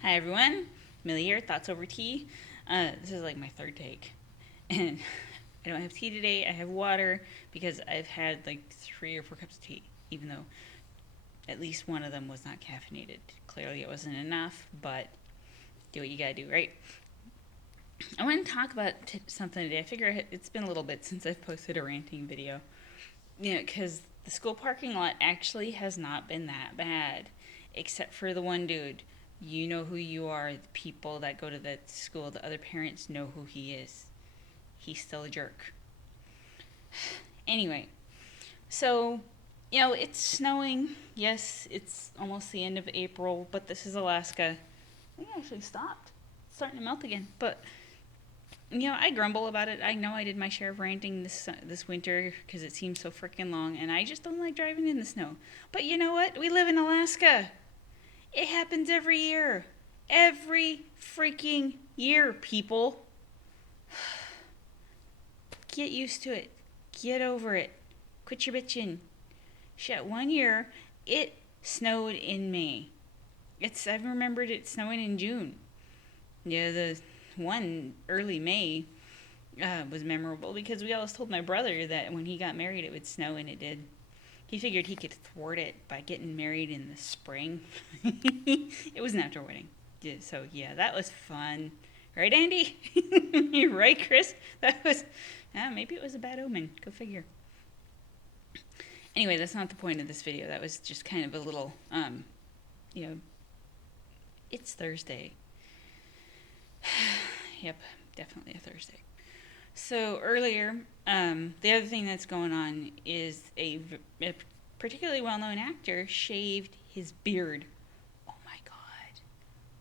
Hi everyone, Millie here, Thoughts Over Tea. This is like my third take. And I don't have tea today, I have water because I've had like 3 or 4 cups of tea, even though at least one of them was not caffeinated. Clearly it wasn't enough, but do what you gotta do, right? I want to talk about something today. I figure it's been a little bit since I've posted a ranting video. Because the school parking lot actually has not been that bad, except for the one dude. You know who you are. The people that go to that school, the other parents know who he is. He's still a jerk. Anyway, so, it's snowing. Yes, it's almost the end of April, but this is Alaska. It actually stopped. It's starting to melt again. But I grumble about it. I know I did my share of ranting this winter because it seems so freaking long, and I just don't like driving in the snow. But you know what? We live in Alaska. It happens every year. Every freaking year, people. Get used to it. Get over it. Quit your bitching. Shit, one year it snowed in May. I've remembered it snowing in June. Yeah, the one early May was memorable because we always told my brother that when he got married it would snow, and it did. He figured he could thwart it by getting married in the spring. It was an outdoor wedding. Yeah, so, yeah, that was fun. Right, Andy? You're right, Chris? That was. Maybe it was a bad omen. Go figure. Anyway, that's not the point of this video. That was just kind of a little, you know, it's Thursday. Yep, definitely a Thursday. So earlier, the other thing that's going on is a particularly well-known actor shaved his beard. Oh my god!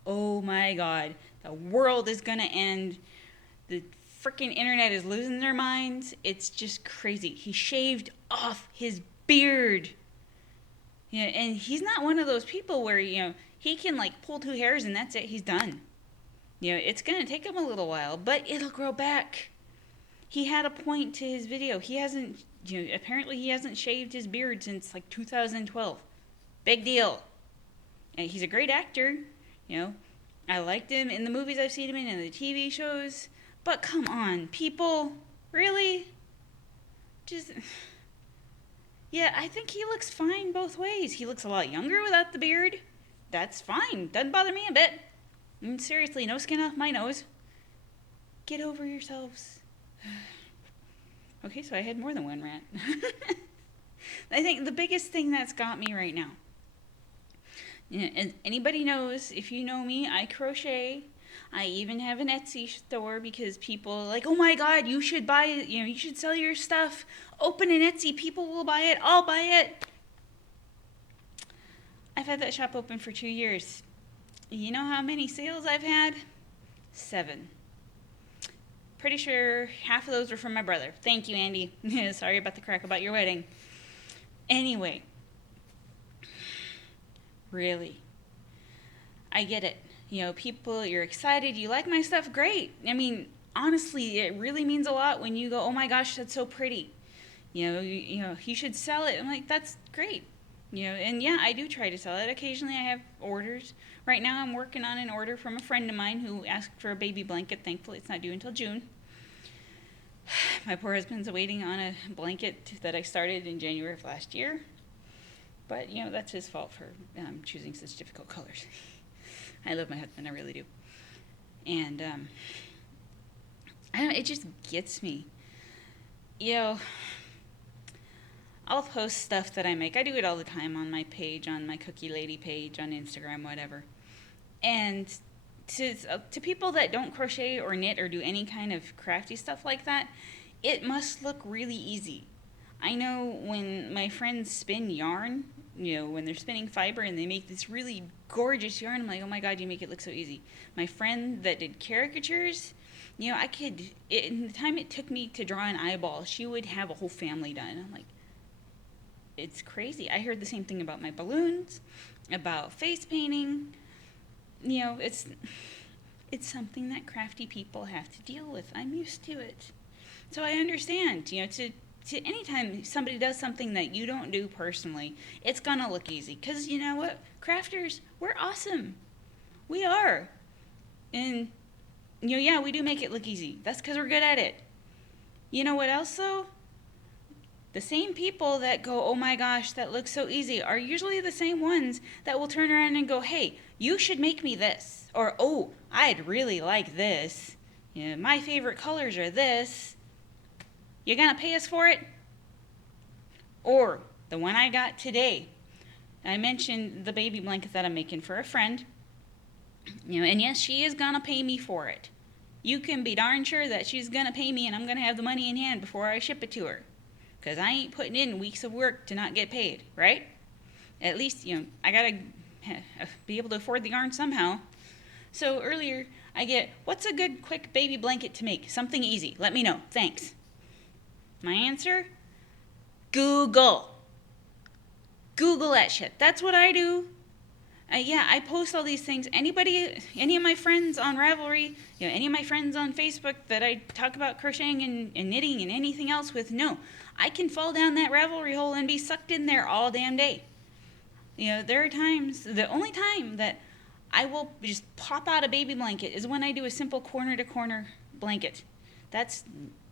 Oh my god! The world is gonna end. The freaking internet is losing their minds. It's just crazy. He shaved off his beard. Yeah, and he's not one of those people where he can like pull 2 hairs and that's it. He's done. It's gonna take him a little while, but it'll grow back. He had a point to his video. He hasn't, apparently he hasn't shaved his beard since like 2012. Big deal. And he's a great actor. You know, I liked him in the movies I've seen him in and the TV shows. But come on, people, really? Just, yeah, I think he looks fine both ways. He looks a lot younger without the beard. That's fine. Doesn't bother me a bit. Seriously, no skin off my nose. Get over yourselves. Okay, so I had more than one rant. I think the biggest thing that's got me right now, and anybody knows, if you know me, I crochet. I even have an Etsy store because people are like, oh my god, you should buy it, you should sell your stuff. Open an Etsy, people will buy it, I'll buy it. I've had that shop open for 2 years. You know how many sales I've had? 7. Pretty sure half of those were from my brother. Thank you, Andy. Sorry about the crack about your wedding. Anyway, really, I get it. People, you're excited. You like my stuff? Great. I mean, honestly, it really means a lot when you go, oh my gosh, that's so pretty. You should sell it. I'm like, that's great. And yeah, I do try to sell it. Occasionally I have orders. Right now I'm working on an order from a friend of mine who asked for a baby blanket. Thankfully it's not due until June. My poor husband's waiting on a blanket that I started in January of last year. But, that's his fault for choosing such difficult colors. I love my husband, I really do. And, I don't know, it just gets me. I'll post stuff that I make. I do it all the time on my page, on my Cookie Lady page, on Instagram, whatever. And to people that don't crochet or knit or do any kind of crafty stuff like that, it must look really easy. I know when my friends spin yarn, when they're spinning fiber and they make this really gorgeous yarn, I'm like, oh my god, you make it look so easy. My friend that did caricatures, in the time it took me to draw an eyeball, she would have a whole family done. I'm like, it's crazy. I heard the same thing about my balloons, about face painting. It's something that crafty people have to deal with. I'm used to it. So I understand, to anytime somebody does something that you don't do personally, it's gonna look easy. Because you know what? Crafters, we're awesome. We are. And, yeah, we do make it look easy. That's because we're good at it. You know what else, though? The same people that go, oh my gosh, that looks so easy, are usually the same ones that will turn around and go, hey, you should make me this. Or, oh, I'd really like this. My favorite colors are this. You gonna pay us for it? Or, the one I got today. I mentioned the baby blanket that I'm making for a friend. And yes, she is gonna pay me for it. You can be darn sure that she's gonna pay me and I'm gonna have the money in hand before I ship it to her. Because I ain't putting in weeks of work to not get paid, right? At least, I gotta be able to afford the yarn somehow. So earlier, I get, what's a good quick baby blanket to make? Something easy. Let me know. Thanks. My answer? Google. Google that shit. That's what I do. I post all these things. Any of my friends on Ravelry, any of my friends on Facebook that I talk about crocheting and knitting and anything else with, no. I can fall down that Ravelry hole and be sucked in there all damn day. There are times, the only time that I will just pop out a baby blanket is when I do a simple corner-to-corner blanket. That's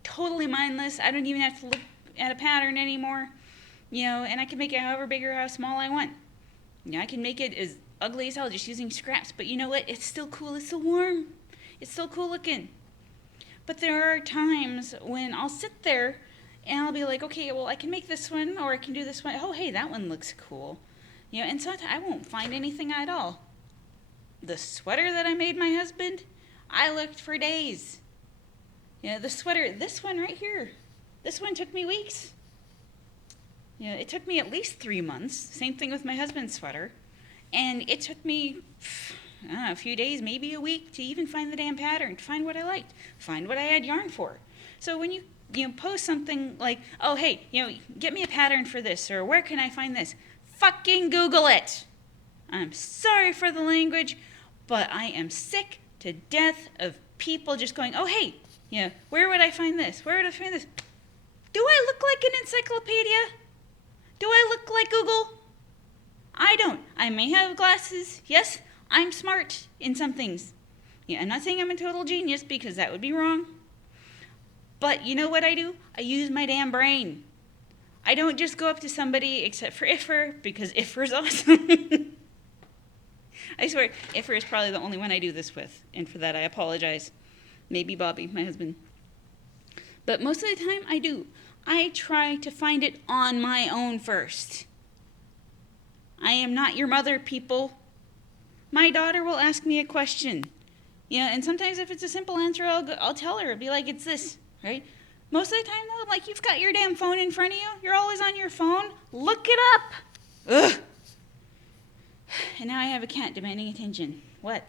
totally mindless. I don't even have to look at a pattern anymore. And I can make it however big or how small I want. I can make it as ugly as hell just using scraps, but you know what? It's still cool. It's still warm. It's still cool looking. But there are times when I'll sit there and I'll be like, okay, well, I can make this one or I can do this one. Oh, hey, that one looks cool. And sometimes I won't find anything at all. The sweater that I made my husband, I looked for days. The sweater, this one right here, this one took me weeks. It took me at least 3 months. Same thing with my husband's sweater. And it took me, I don't know, a few days, maybe a week to even find the damn pattern, to find what I liked, find what I had yarn for. So when you post something like, oh, hey, get me a pattern for this, or where can I find this? Fucking Google it. I'm sorry for the language, but I am sick to death of people just going, oh, hey, where would I find this? Where would I find this? Do I look like an encyclopedia? Do I look like Google? I don't. I may have glasses. Yes, I'm smart in some things. I'm not saying I'm a total genius because that would be wrong. But you know what I do? I use my damn brain. I don't just go up to somebody except for Iffer because Iffer's awesome. I swear, Iffer is probably the only one I do this with. And for that, I apologize. Maybe Bobby, my husband. But most of the time, I do. I try to find it on my own first. I am not your mother, people. My daughter will ask me a question. And sometimes if it's a simple answer, I'll tell her. It'll be like, it's this, right? Most of the time, though, like, you've got your damn phone in front of you. You're always on your phone. Look it up. Ugh. And now I have a cat demanding attention. What?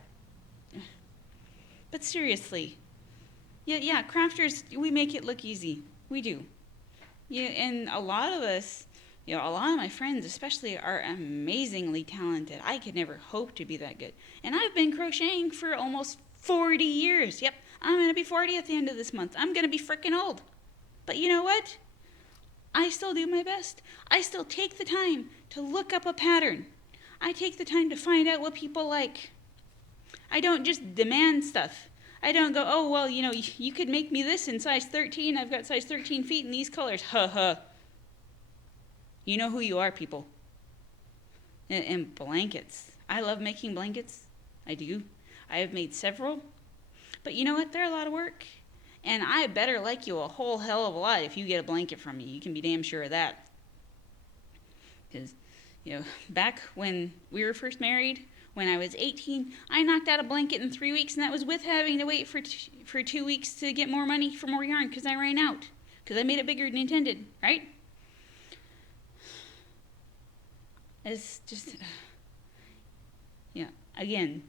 But seriously. Yeah, crafters, we make it look easy. We do. And a lot of us, a lot of my friends especially are amazingly talented. I could never hope to be that good. And I've been crocheting for almost 40 years. Yep, I'm going to be 40 at the end of this month. I'm going to be freaking old. But you know what? I still do my best. I still take the time to look up a pattern. I take the time to find out what people like. I don't just demand stuff. I don't go, oh, well, you could make me this in size 13. I've got size 13 feet in these colors. You know who you are, people. And blankets. I love making blankets. I do. I have made several. But you know what? They're a lot of work. And I better like you a whole hell of a lot if you get a blanket from me. You can be damn sure of that. Because, back when we were first married, when I was 18, I knocked out a blanket in 3 weeks, and that was with having to wait for 2 weeks to get more money for more yarn because I ran out. Because I made it bigger than intended, right? It's just, again,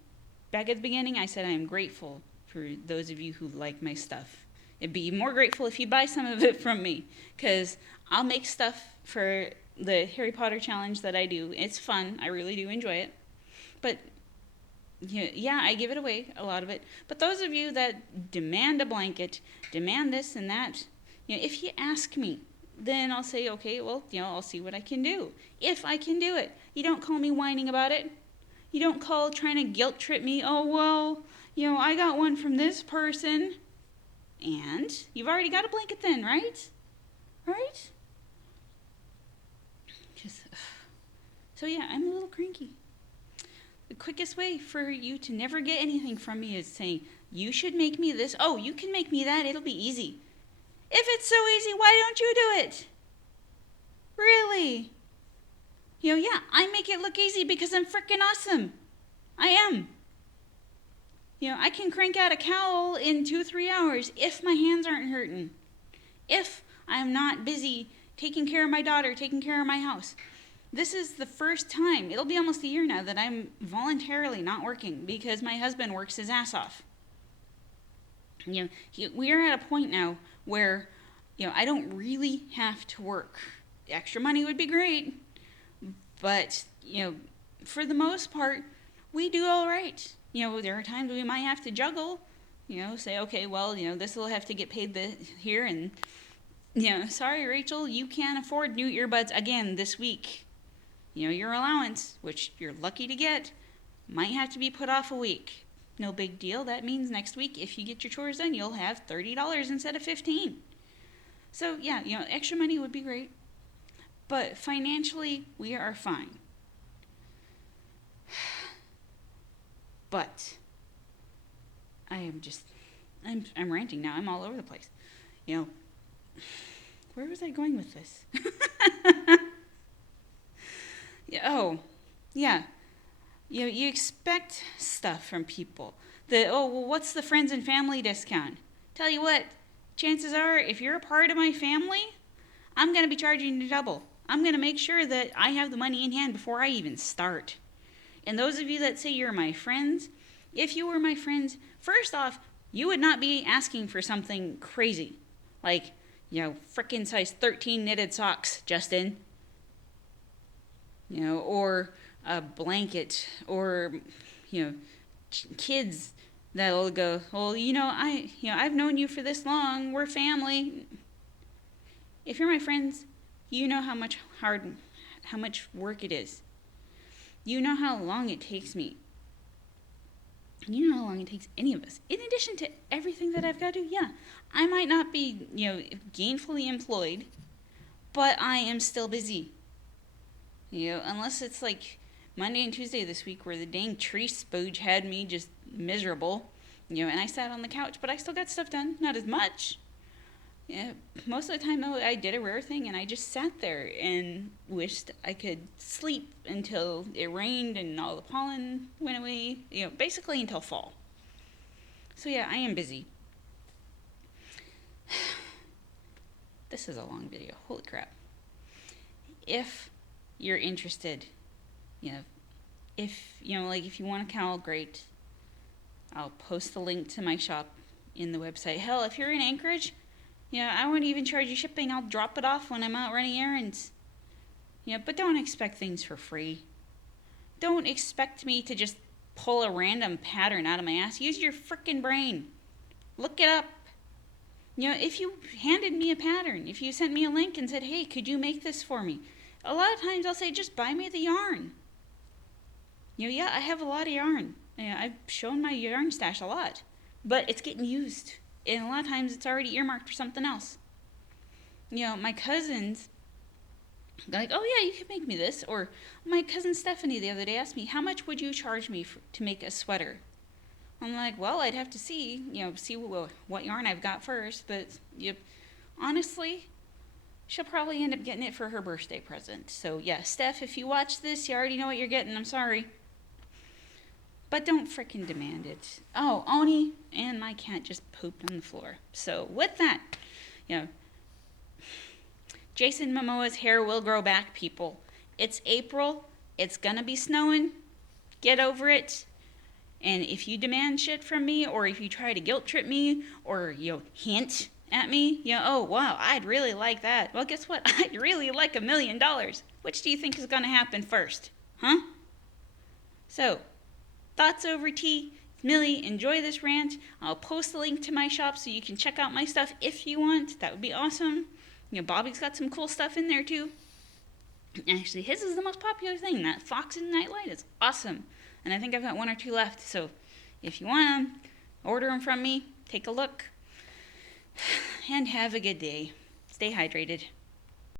back at the beginning, I said I am grateful for those of you who like my stuff. I'd be more grateful if you buy some of it from me, because I'll make stuff for the Harry Potter challenge that I do. It's fun. I really do enjoy it. But, I give it away, a lot of it. But those of you that demand a blanket, demand this and that, if you ask me, then I'll say, okay, well, I'll see what I can do. If I can do it. You don't call me whining about it. You don't call trying to guilt trip me. Oh, well, I got one from this person. And you've already got a blanket then, right? Right? Just, so yeah, I'm a little cranky. The quickest way for you to never get anything from me is saying, you should make me this. Oh, you can make me that. It'll be easy. If it's so easy, why don't you do it? Really? Yeah, I make it look easy because I'm freaking awesome. I am. I can crank out a cowl in 2-3 hours if my hands aren't hurting. If I'm not busy taking care of my daughter, taking care of my house. This is the first time, it'll be almost a year now, that I'm voluntarily not working because my husband works his ass off. We are at a point now where, I don't really have to work. The extra money would be great, but, for the most part, we do all right. There are times we might have to juggle, say, okay, well, this will have to get paid here, and, sorry, Rachel, you can't afford new earbuds again this week. Your allowance, which you're lucky to get, might have to be put off a week. No big deal. That means next week, if you get your chores done, you'll have $30 instead of $15. So, yeah, extra money would be great. But financially, we are fine. But I'm ranting now. I'm all over the place. Where was I going with this? Yeah. You expect stuff from people. What's the friends and family discount? Tell you what, chances are, if you're a part of my family, I'm going to be charging you double. I'm going to make sure that I have the money in hand before I even start. And those of you that say you're my friends, if you were my friends, first off, you would not be asking for something crazy. Like, frickin' size 13 knitted socks, Justin. Or a blanket, or, kids that'll go, well, I've known you for this long, we're family. If you're my friends, you know how much work it is. You know how long it takes me. You know how long it takes any of us. In addition to everything that I've got to do, yeah, I might not be, gainfully employed, but I am still busy. Unless it's like Monday and Tuesday this week where the dang tree spooge had me just miserable, and I sat on the couch, but I still got stuff done. Not as much. Yeah, most of the time, though, I did a rare thing, and I just sat there and wished I could sleep until it rained and all the pollen went away, basically until fall. So, yeah, I am busy. This is a long video. Holy crap. If you're interested, if you want a cowl, great. I'll post the link to my shop in the website. Hell, if you're in Anchorage, I won't even charge you shipping. I'll drop it off when I'm out running errands. But don't expect things for free. Don't expect me to just pull a random pattern out of my ass. Use your frickin' brain. Look it up. If you handed me a pattern, if you sent me a link and said, hey, could you make this for me? A lot of times I'll say, just buy me the yarn. Yeah, I have a lot of yarn. I've shown my yarn stash a lot. But it's getting used. And a lot of times it's already earmarked for something else. My cousins, they're like, oh yeah, you can make me this. Or my cousin Stephanie the other day asked me, how much would you charge me to make a sweater? I'm like, well, I'd have to see what yarn I've got first. But honestly, she'll probably end up getting it for her birthday present. So yeah, Steph, if you watch this, you already know what you're getting. I'm sorry. But don't frickin' demand it. Oh, Oni and my cat just pooped on the floor. So with that, Jason Momoa's hair will grow back, people. It's April. It's gonna be snowing. Get over it. And if you demand shit from me, or if you try to guilt trip me, or, hint at me, oh, wow, I'd really like that. Well, guess what? I'd really like $1 million. Which do you think is gonna happen first? Huh? So, thoughts over tea. Millie, enjoy this rant. I'll post the link to my shop so you can check out my stuff if you want. That would be awesome. Bobby's got some cool stuff in there too. Actually, his is the most popular thing. That Fox and Nightlight is awesome. And I think I've got one or two left. So if you want them, order them from me. Take a look. And have a good day. Stay hydrated.